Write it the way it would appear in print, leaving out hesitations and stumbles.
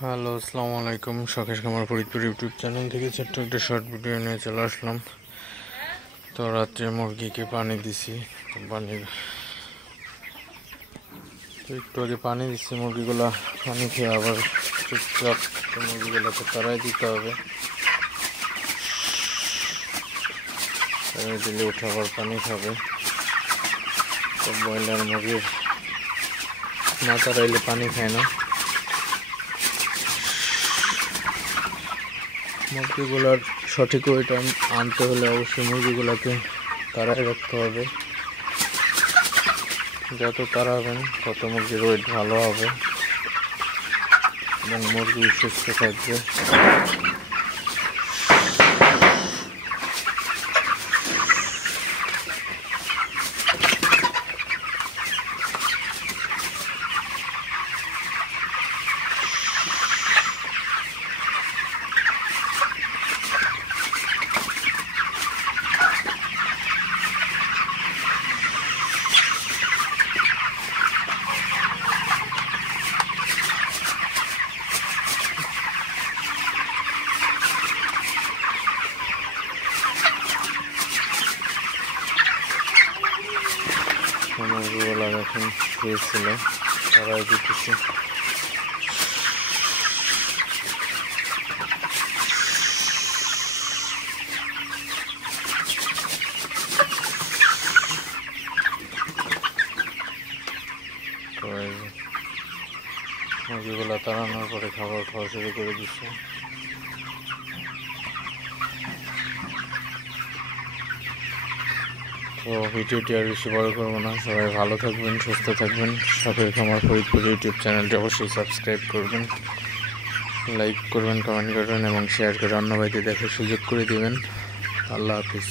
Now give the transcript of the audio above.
হ্যালো, আসসালামু আলাইকুম। শখের খামার ফরিদপুর ইউটিউব চ্যানেল থেকে ছোট্ট একটা শর্ট ভিডিও নিয়ে চলে আসলাম। তো রাত্রে মুরগিকে পানি দিছি, একটু আগে পানি দিচ্ছি। মুরগিগুলা পানি খেয়ে আবার চুপচাপ, মুরগিগুলোকে তাড়াই দিতে হবে। তাড়াই দিলে উঠে আবার পানি খাবে। তো ব্রয়লার মুরগির না তাড়াইলে পানি খায় না। মুরগিগুলার সঠিক ওয়েট আনতে হলে অবশ্যই মুরগিগুলোকে তাড়াই রাখতে হবে। যত তাড়াবেন তত মুরগির ওয়েট ভালো হবে এবং মুরগি সুস্থ থাকবে। মুরগিগুলো এখন খেয়েছিল, তারাই দিতেছে। তো মুরগিগুলো তাড়ানোর পরে খাবার খাওয়া শুরু করে দিচ্ছে। তো ভিডিওটি আর বেশি বড় করবো না। সবাই ভালো থাকবেন, সুস্থ থাকবেন। শখের খামার ফরিদপুর ইউটিউব চ্যানেলটি অবশ্যই সাবস্ক্রাইব করবেন, লাইক করবেন, কমেন্ট করবেন এবং শেয়ার করে অন্য ভাইদের দেখার সুযোগ করে দিবেন। আল্লাহ হাফিজ।